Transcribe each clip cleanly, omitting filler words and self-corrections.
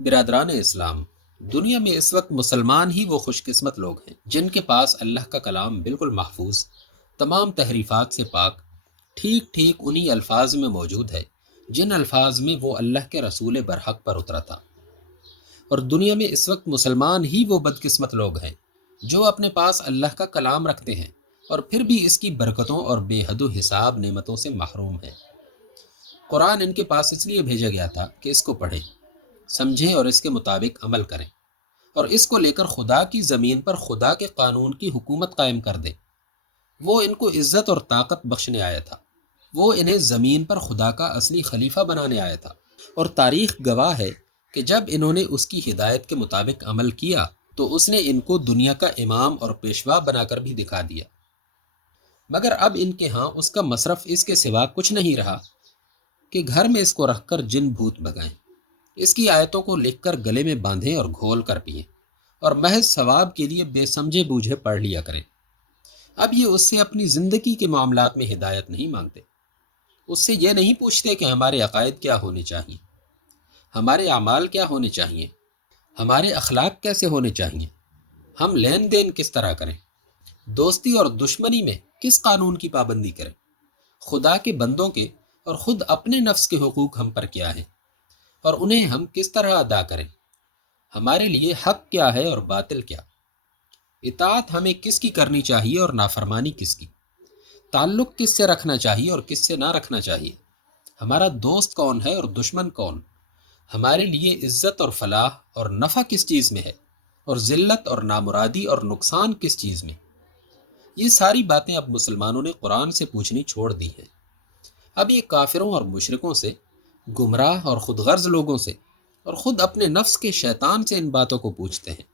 برادران اسلام، دنیا میں اس وقت مسلمان ہی وہ خوش قسمت لوگ ہیں جن کے پاس اللہ کا کلام بالکل محفوظ، تمام تحریفات سے پاک، ٹھیک ٹھیک انہی الفاظ میں موجود ہے جن الفاظ میں وہ اللہ کے رسول برحق پر اترا تھا۔ اور دنیا میں اس وقت مسلمان ہی وہ بدقسمت لوگ ہیں جو اپنے پاس اللہ کا کلام رکھتے ہیں اور پھر بھی اس کی برکتوں اور بے حد و حساب نعمتوں سے محروم ہیں۔ قرآن ان کے پاس اس لیے بھیجا گیا تھا کہ اس کو پڑھیں، سمجھیں اور اس کے مطابق عمل کریں، اور اس کو لے کر خدا کی زمین پر خدا کے قانون کی حکومت قائم کر دیں۔ وہ ان کو عزت اور طاقت بخشنے آیا تھا، وہ انہیں زمین پر خدا کا اصلی خلیفہ بنانے آیا تھا، اور تاریخ گواہ ہے کہ جب انہوں نے اس کی ہدایت کے مطابق عمل کیا تو اس نے ان کو دنیا کا امام اور پیشوا بنا کر بھی دکھا دیا۔ مگر اب ان کے ہاں اس کا مصرف اس کے سوا کچھ نہیں رہا کہ گھر میں اس کو رکھ کر جن بھوت بھگائیں، اس کی آیتوں کو لکھ کر گلے میں باندھیں اور گھول کر پئیں، اور محض ثواب کے لیے بے سمجھے بوجھے پڑھ لیا کریں۔ اب یہ اس سے اپنی زندگی کے معاملات میں ہدایت نہیں مانگتے، اس سے یہ نہیں پوچھتے کہ ہمارے عقائد کیا ہونے چاہیے، ہمارے اعمال کیا ہونے چاہیے، ہمارے اخلاق کیسے ہونے چاہیے، ہم لین دین کس طرح کریں، دوستی اور دشمنی میں کس قانون کی پابندی کریں، خدا کے بندوں کے اور خود اپنے نفس کے حقوق ہم پر کیا ہیں اور انہیں ہم کس طرح ادا کریں، ہمارے لیے حق کیا ہے اور باطل کیا، اطاعت ہمیں کس کی کرنی چاہیے اور نافرمانی کس کی، تعلق کس سے رکھنا چاہیے اور کس سے نہ رکھنا چاہیے، ہمارا دوست کون ہے اور دشمن کون، ہمارے لیے عزت اور فلاح اور نفع کس چیز میں ہے اور ذلت اور نامرادی اور نقصان کس چیز میں۔ یہ ساری باتیں اب مسلمانوں نے قرآن سے پوچھنی چھوڑ دی ہیں۔ اب یہ کافروں اور مشرکوں سے، گمراہ اور خود غرض لوگوں سے اور خود اپنے نفس کے شیطان سے ان باتوں کو پوچھتے ہیں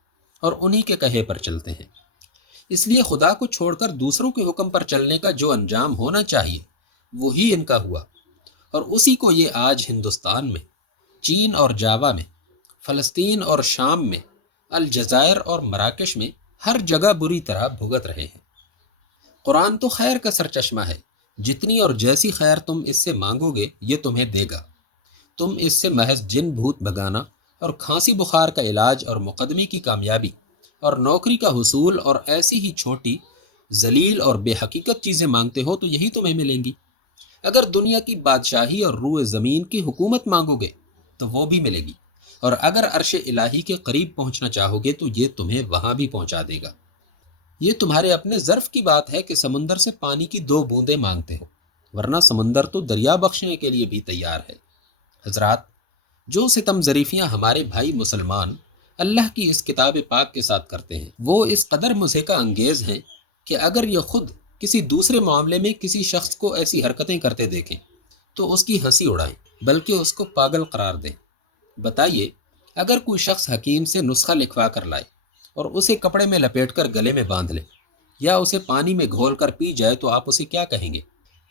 اور انہی کے کہے پر چلتے ہیں۔ اس لیے خدا کو چھوڑ کر دوسروں کے حکم پر چلنے کا جو انجام ہونا چاہیے وہی ان کا ہوا، اور اسی کو یہ آج ہندوستان میں، چین اور جاوا میں، فلسطین اور شام میں، الجزائر اور مراکش میں ہر جگہ بری طرح بھگت رہے ہیں۔ قرآن تو خیر کا سرچشمہ ہے، جتنی اور جیسی خیر تم اس سے مانگو گے یہ تمہیں دے گا۔ تم اس سے محض جن بھوت بھگانا اور کھانسی بخار کا علاج اور مقدمے کی کامیابی اور نوکری کا حصول اور ایسی ہی چھوٹی ذلیل اور بے حقیقت چیزیں مانگتے ہو تو یہی تمہیں ملیں گی۔ اگر دنیا کی بادشاہی اور روئے زمین کی حکومت مانگو گے تو وہ بھی ملے گی، اور اگر عرش الہی کے قریب پہنچنا چاہو گے تو یہ تمہیں وہاں بھی پہنچا دے گا۔ یہ تمہارے اپنے ظرف کی بات ہے کہ سمندر سے پانی کی 2 بوندیں مانگتے ہو، ورنہ سمندر تو دریا بخشنے کے لیے بھی تیار ہے۔ حضرات، جو ستم ظریفیاں ہمارے بھائی مسلمان اللہ کی اس کتاب پاک کے ساتھ کرتے ہیں وہ اس قدر مضحکہ انگیز ہیں کہ اگر یہ خود کسی دوسرے معاملے میں کسی شخص کو ایسی حرکتیں کرتے دیکھیں تو اس کی ہنسی اڑائیں بلکہ اس کو پاگل قرار دیں۔ بتائیے، اگر کوئی شخص حکیم سے نسخہ لکھوا کر لائے اور اسے کپڑے میں لپیٹ کر گلے میں باندھ لے یا اسے پانی میں گھول کر پی جائے تو آپ اسے کیا کہیں گے؟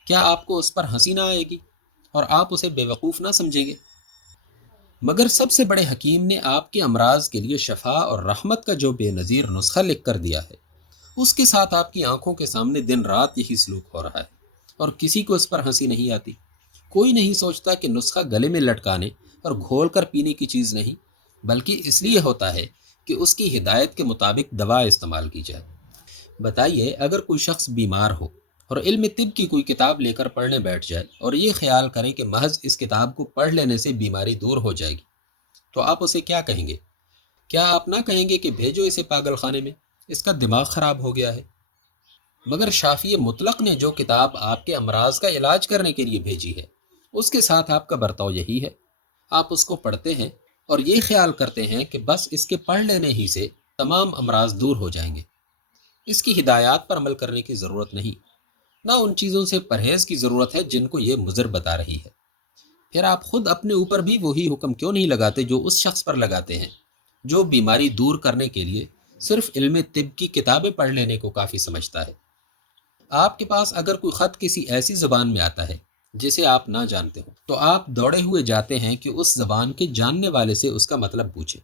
کیا آپ کو اس پر ہنسی نہ آئے گی اور آپ اسے بے وقوف نہ سمجھیں گے؟ مگر سب سے بڑے حکیم نے آپ کے امراض کے لیے شفا اور رحمت کا جو بے نظیر نسخہ لکھ کر دیا ہے، اس کے ساتھ آپ کی آنکھوں کے سامنے دن رات یہی سلوک ہو رہا ہے، اور کسی کو اس پر ہنسی نہیں آتی۔ کوئی نہیں سوچتا کہ نسخہ گلے میں لٹکانے اور گھول کر پینے کی چیز نہیں، بلکہ اس لیے ہوتا ہے کہ اس کی ہدایت کے مطابق دوا استعمال کی جائے۔ بتائیے، اگر کوئی شخص بیمار ہو اور علم طب کی کوئی کتاب لے کر پڑھنے بیٹھ جائے اور یہ خیال کرے کہ محض اس کتاب کو پڑھ لینے سے بیماری دور ہو جائے گی، تو آپ اسے کیا کہیں گے؟ کیا آپ نہ کہیں گے کہ بھیجو اسے پاگل خانے میں، اس کا دماغ خراب ہو گیا ہے؟ مگر شافی مطلق نے جو کتاب آپ کے امراض کا علاج کرنے کے لیے بھیجی ہے اس کے ساتھ آپ کا برتاؤ یہی ہے۔ آپ اس کو پڑھتے ہیں اور یہ خیال کرتے ہیں کہ بس اس کے پڑھ لینے ہی سے تمام امراض دور ہو جائیں گے۔ اس کی ہدایات پر عمل کرنے کی ضرورت نہیں، نہ ان چیزوں سے پرہیز کی ضرورت ہے جن کو یہ مضر بتا رہی ہے۔ پھر آپ خود اپنے اوپر بھی وہی حکم کیوں نہیں لگاتے جو اس شخص پر لگاتے ہیں جو بیماری دور کرنے کے لیے صرف علم طب کی کتابیں پڑھ لینے کو کافی سمجھتا ہے؟ آپ کے پاس اگر کوئی خط کسی ایسی زبان میں آتا ہے جسے آپ نہ جانتے ہو تو آپ دوڑے ہوئے جاتے ہیں کہ اس زبان کے جاننے والے سے اس کا مطلب پوچھیں۔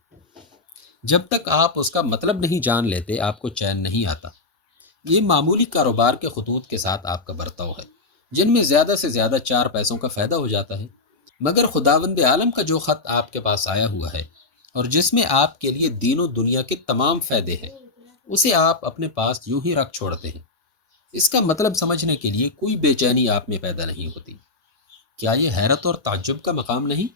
جب تک آپ اس کا مطلب نہیں جان لیتے آپ کو چین نہیں آتا۔ یہ معمولی کاروبار کے خطوط کے ساتھ آپ کا برتاؤ ہے جن میں زیادہ سے زیادہ 4 پیسوں کا فائدہ ہو جاتا ہے۔ مگر خداوند عالم کا جو خط آپ کے پاس آیا ہوا ہے اور جس میں آپ کے لیے دین و دنیا کے تمام فائدے ہیں، اسے آپ اپنے پاس یوں ہی رکھ چھوڑتے ہیں۔ اس کا مطلب سمجھنے کے لیے کوئی بے چینی آپ میں پیدا نہیں ہوتی۔ کیا یہ حیرت اور تعجب کا مقام نہیں؟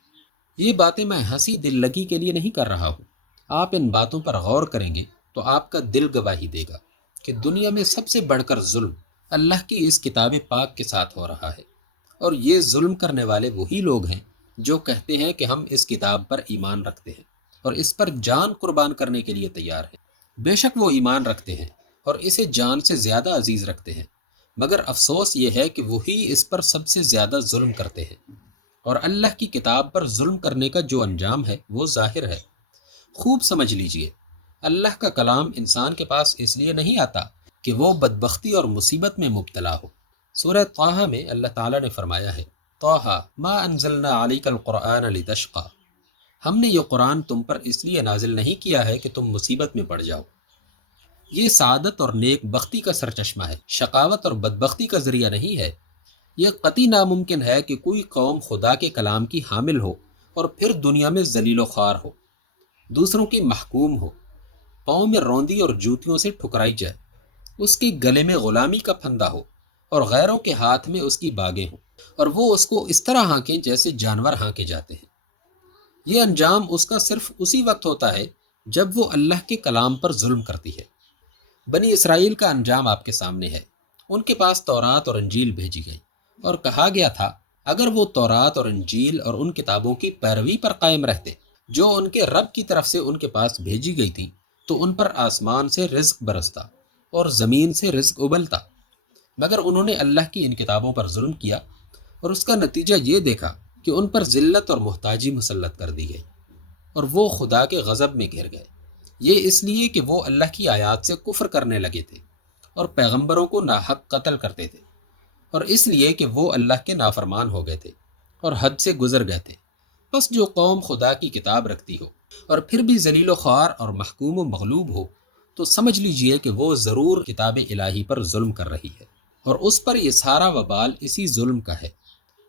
یہ باتیں میں ہنسی دل لگی کے لیے نہیں کر رہا ہوں۔ آپ ان باتوں پر غور کریں گے تو آپ کا دل گواہی دے گا کہ دنیا میں سب سے بڑھ کر ظلم اللہ کی اس کتاب پاک کے ساتھ ہو رہا ہے، اور یہ ظلم کرنے والے وہی لوگ ہیں جو کہتے ہیں کہ ہم اس کتاب پر ایمان رکھتے ہیں اور اس پر جان قربان کرنے کے لیے تیار ہیں۔ بے شک وہ ایمان رکھتے ہیں اور اسے جان سے زیادہ عزیز رکھتے ہیں، مگر افسوس یہ ہے کہ وہی اس پر سب سے زیادہ ظلم کرتے ہیں، اور اللہ کی کتاب پر ظلم کرنے کا جو انجام ہے وہ ظاہر ہے۔ خوب سمجھ لیجئے، اللہ کا کلام انسان کے پاس اس لیے نہیں آتا کہ وہ بدبختی اور مصیبت میں مبتلا ہو۔ سورہ طٰہٰ میں اللہ تعالیٰ نے فرمایا ہے، طٰہٰ ما انزلنا علیک القرآن لتشقی، ہم نے یہ قرآن تم پر اس لیے نازل نہیں کیا ہے کہ تم مصیبت میں پڑ جاؤ۔ یہ سعادت اور نیک بختی کا سرچشمہ ہے، شقاوت اور بدبختی کا ذریعہ نہیں ہے۔ یہ قطعی ناممکن ہے کہ کوئی قوم خدا کے کلام کی حامل ہو اور پھر دنیا میں ذلیل و خوار ہو، دوسروں کی محکوم ہو، پاؤں میں روندی اور جوتیوں سے ٹھکرائی جائے، اس کے گلے میں غلامی کا پھندا ہو اور غیروں کے ہاتھ میں اس کی باگیں ہوں، اور وہ اس کو اس طرح ہانکیں جیسے جانور ہانکے جاتے ہیں۔ یہ انجام اس کا صرف اسی وقت ہوتا ہے جب وہ اللہ کے کلام پر ظلم کرتی ہے۔ بنی اسرائیل کا انجام آپ کے سامنے ہے۔ ان کے پاس تورات اور انجیل بھیجی گئی اور کہا گیا تھا اگر وہ تورات اور انجیل اور ان کتابوں کی پیروی پر قائم رہتے جو ان کے رب کی طرف سے ان کے پاس بھیجی گئی تھی تو ان پر آسمان سے رزق برستا اور زمین سے رزق ابلتا، مگر انہوں نے اللہ کی ان کتابوں پر ظلم کیا اور اس کا نتیجہ یہ دیکھا کہ ان پر ذلت اور محتاجی مسلط کر دی گئی اور وہ خدا کے غضب میں گر گئے۔ یہ اس لیے کہ وہ اللہ کی آیات سے کفر کرنے لگے تھے اور پیغمبروں کو ناحق قتل کرتے تھے، اور اس لیے کہ وہ اللہ کے نافرمان ہو گئے تھے اور حد سے گزر گئے تھے۔ بس جو قوم خدا کی کتاب رکھتی ہو اور پھر بھی ذلیل و خوار اور محکوم و مغلوب ہو تو سمجھ لیجئے کہ وہ ضرور کتاب الہی پر ظلم کر رہی ہے، اور اس پر یہ سارا وبال اسی ظلم کا ہے۔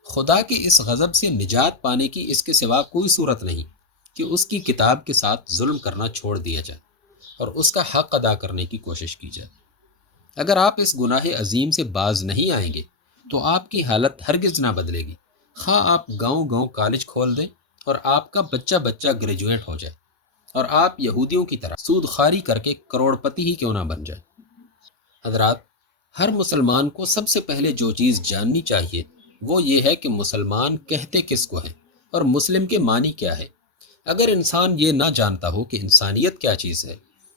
خدا کے اس غضب سے نجات پانے کی اس کے سوا کوئی صورت نہیں کہ اس کی کتاب کے ساتھ ظلم کرنا چھوڑ دیا جائے اور اس کا حق ادا کرنے کی کوشش کی جائے۔ اگر آپ اس گناہ عظیم سے باز نہیں آئیں گے تو آپ کی حالت ہرگز نہ بدلے گی، خواہ آپ گاؤں گاؤں کالج کھول دیں اور آپ کا بچہ بچہ گریجویٹ ہو جائے اور آپ یہودیوں کی طرح سود خواری کر کے کروڑ پتی ہی کیوں نہ بن جائے۔ حضرات، ہر مسلمان کو سب سے پہلے جو چیز جاننی چاہیے وہ یہ ہے کہ مسلمان کہتے کس کو ہیں اور مسلم کے معنی کیا ہے۔ اگر انسان یہ نہ جانتا ہو کہ انسانیت کیا چیز ہے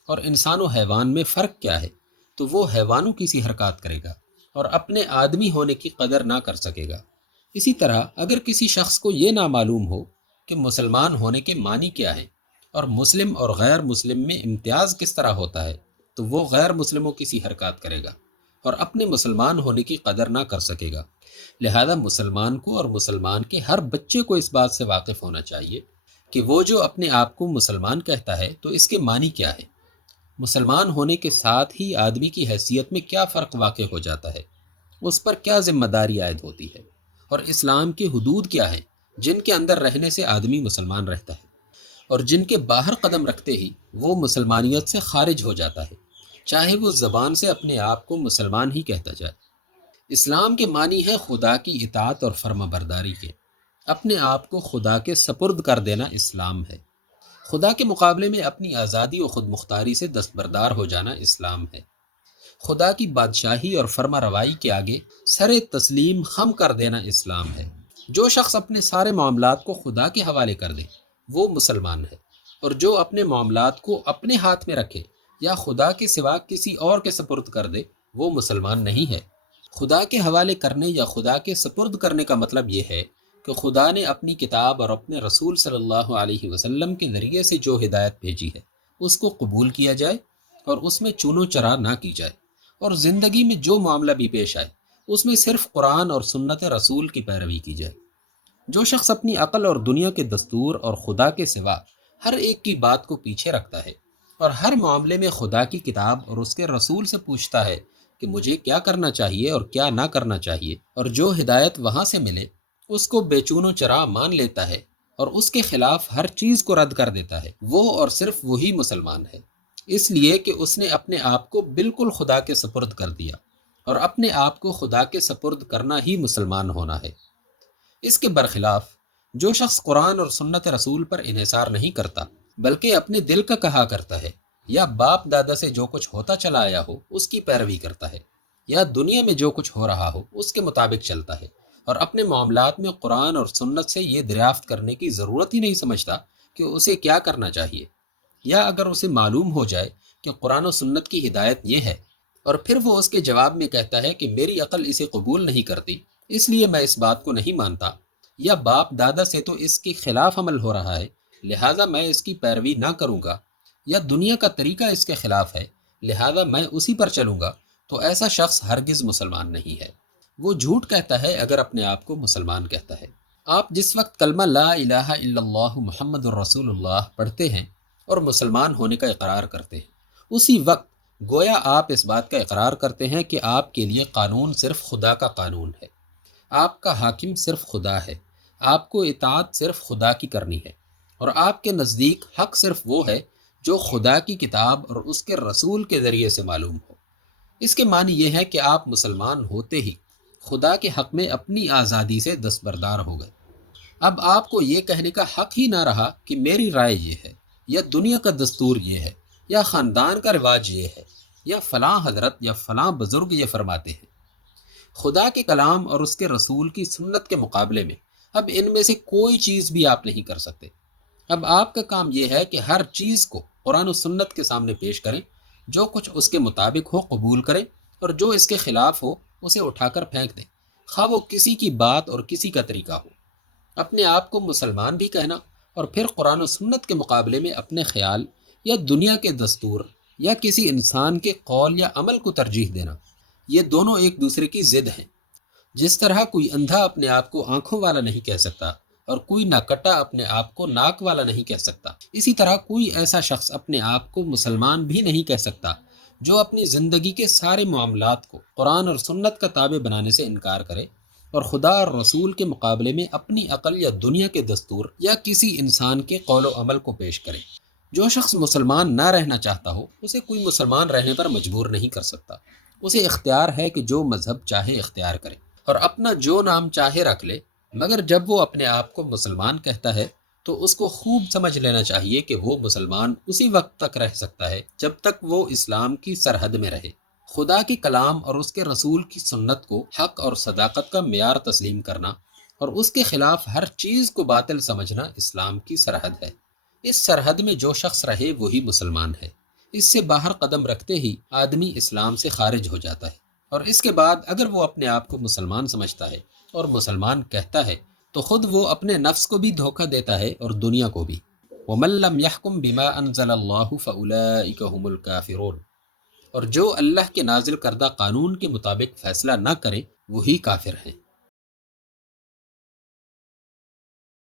اور انسان و حیوان میں فرق کیا ہے تو وہ حیوانوں کی سی حرکات کرے گا اور اپنے آدمی ہونے کی قدر نہ کر سکے گا۔ اسی طرح اگر کسی شخص کو یہ نہ معلوم ہو کہ مسلمان ہونے کے معنی کیا ہے اور مسلم اور غیر مسلم میں امتیاز کس طرح ہوتا ہے تو وہ غیر مسلموں کی سی حرکات کرے گا اور اپنے مسلمان ہونے کی قدر نہ کر سکے گا۔ لہذا مسلمان کو اور مسلمان کے ہر بچے کو اس بات سے واقف ہونا چاہیے کہ وہ جو اپنے آپ کو مسلمان کہتا ہے تو اس کے معنی کیا ہے، مسلمان ہونے کے ساتھ ہی آدمی کی حیثیت میں کیا فرق واقع ہو جاتا ہے، اس پر کیا ذمہ داری عائد ہوتی ہے، اور اسلام کے حدود کیا ہیں جن کے اندر رہنے سے آدمی مسلمان رہتا ہے اور جن کے باہر قدم رکھتے ہی وہ مسلمانیت سے خارج ہو جاتا ہے، چاہے وہ زبان سے اپنے آپ کو مسلمان ہی کہتا جائے۔ اسلام کے معنی ہے خدا کی اطاعت اور فرما برداری کے، اپنے آپ کو خدا کے سپرد کر دینا اسلام ہے۔ خدا کے مقابلے میں اپنی آزادی و خود مختاری سے دستبردار ہو جانا اسلام ہے۔ خدا کی بادشاہی اور فرما روائی کے آگے سر تسلیم خم کر دینا اسلام ہے۔ جو شخص اپنے سارے معاملات کو خدا کے حوالے کر دے وہ مسلمان ہے، اور جو اپنے معاملات کو اپنے ہاتھ میں رکھے یا خدا کے سوا کسی اور کے سپرد کر دے وہ مسلمان نہیں ہے۔ خدا کے حوالے کرنے یا خدا کے سپرد کرنے کا مطلب یہ ہے کہ خدا نے اپنی کتاب اور اپنے رسول صلی اللہ علیہ وسلم کے ذریعے سے جو ہدایت بھیجی ہے اس کو قبول کیا جائے اور اس میں چون و چرا نہ کی جائے، اور زندگی میں جو معاملہ بھی پیش آئے اس میں صرف قرآن اور سنت رسول کی پیروی کی جائے۔ جو شخص اپنی عقل اور دنیا کے دستور اور خدا کے سوا ہر ایک کی بات کو پیچھے رکھتا ہے اور ہر معاملے میں خدا کی کتاب اور اس کے رسول سے پوچھتا ہے کہ مجھے کیا کرنا چاہیے اور کیا نہ کرنا چاہیے، اور جو ہدایت وہاں سے ملے اس کو بے چون و چرا مان لیتا ہے اور اس کے خلاف ہر چیز کو رد کر دیتا ہے، وہ اور صرف وہی مسلمان ہے، اس لیے کہ اس نے اپنے آپ کو بالکل خدا کے سپرد کر دیا، اور اپنے آپ کو خدا کے سپرد کرنا ہی مسلمان ہونا ہے۔ اس کے برخلاف جو شخص قرآن اور سنت رسول پر انحصار نہیں کرتا، بلکہ اپنے دل کا کہا کرتا ہے، یا باپ دادا سے جو کچھ ہوتا چلا آیا ہو اس کی پیروی کرتا ہے، یا دنیا میں جو کچھ ہو رہا ہو اس کے مطابق چلتا ہے، اور اپنے معاملات میں قرآن اور سنت سے یہ دریافت کرنے کی ضرورت ہی نہیں سمجھتا کہ اسے کیا کرنا چاہیے، یا اگر اسے معلوم ہو جائے کہ قرآن و سنت کی ہدایت یہ ہے، اور پھر وہ اس کے جواب میں کہتا ہے کہ میری عقل اسے قبول نہیں کرتی، اس لیے میں اس بات کو نہیں مانتا، یا باپ دادا سے تو اس کے خلاف عمل ہو رہا ہے لہٰذا میں اس کی پیروی نہ کروں گا، یا دنیا کا طریقہ اس کے خلاف ہے لہٰذا میں اسی پر چلوں گا، تو ایسا شخص ہرگز مسلمان نہیں ہے۔ وہ جھوٹ کہتا ہے اگر اپنے آپ کو مسلمان کہتا ہے۔ آپ جس وقت کلمہ لا الہ الا اللہ محمد الرسول اللہ پڑھتے ہیں اور مسلمان ہونے کا اقرار کرتے ہیں، اسی وقت گویا آپ اس بات کا اقرار کرتے ہیں کہ آپ کے لیے قانون صرف خدا کا قانون ہے، آپ کا حاکم صرف خدا ہے، آپ کو اطاعت صرف خدا کی کرنی ہے، اور آپ کے نزدیک حق صرف وہ ہے جو خدا کی کتاب اور اس کے رسول کے ذریعے سے معلوم ہو۔ اس کے معنی یہ ہے کہ آپ مسلمان ہوتے ہی خدا کے حق میں اپنی آزادی سے دستبردار ہو گئے۔ اب آپ کو یہ کہنے کا حق ہی نہ رہا کہ میری رائے یہ ہے، یا دنیا کا دستور یہ ہے، یا خاندان کا رواج یہ ہے، یا فلاں حضرت یا فلاں بزرگ یہ فرماتے ہیں۔ خدا کے کلام اور اس کے رسول کی سنت کے مقابلے میں اب ان میں سے کوئی چیز بھی آپ نہیں کر سکتے۔ اب آپ کا کام یہ ہے کہ ہر چیز کو قرآن و سنت کے سامنے پیش کریں، جو کچھ اس کے مطابق ہو قبول کریں، اور جو اس کے خلاف ہو اسے اٹھا کر پھینک دیں، خواہ وہ کسی کی بات اور کسی کا طریقہ ہو۔ اپنے آپ کو مسلمان بھی کہنا اور پھر قرآن و سنت کے مقابلے میں اپنے خیال یا دنیا کے دستور یا کسی انسان کے قول یا عمل کو ترجیح دینا، یہ دونوں ایک دوسرے کی ضد ہیں۔ جس طرح کوئی اندھا اپنے آپ کو آنکھوں والا نہیں کہہ سکتا اور کوئی ناکٹا اپنے آپ کو ناک والا نہیں کہہ سکتا، اسی طرح کوئی ایسا شخص اپنے آپ کو مسلمان بھی نہیں کہہ سکتا جو اپنی زندگی کے سارے معاملات کو قرآن اور سنت کا تابع بنانے سے انکار کرے، اور خدا اور رسول کے مقابلے میں اپنی عقل یا دنیا کے دستور یا کسی انسان کے قول و عمل کو پیش کرے۔ جو شخص مسلمان نہ رہنا چاہتا ہو اسے کوئی مسلمان رہنے پر مجبور نہیں کر سکتا، اسے اختیار ہے کہ جو مذہب چاہے اختیار کرے اور اپنا جو نام چاہے رکھ لے، مگر جب وہ اپنے آپ کو مسلمان کہتا ہے تو اس کو خوب سمجھ لینا چاہیے کہ وہ مسلمان اسی وقت تک رہ سکتا ہے جب تک وہ اسلام کی سرحد میں رہے۔ خدا کے کلام اور اس کے رسول کی سنت کو حق اور صداقت کا معیار تسلیم کرنا اور اس کے خلاف ہر چیز کو باطل سمجھنا اسلام کی سرحد ہے۔ اس سرحد میں جو شخص رہے وہی مسلمان ہے۔ اس سے باہر قدم رکھتے ہی آدمی اسلام سے خارج ہو جاتا ہے، اور اس کے بعد اگر وہ اپنے آپ کو مسلمان سمجھتا ہے اور مسلمان کہتا ہے تو خود وہ اپنے نفس کو بھی دھوکہ دیتا ہے اور دنیا کو بھی۔ وَمَن لَّمْ يَحْكُم بِمَا أَنزَلَ اللَّهُ فَأُولَٰئِكَ هُمُ الْكَافِرُونَ، اور جو اللہ کے نازل کردہ قانون کے مطابق فیصلہ نہ کرے وہی کافر ہیں۔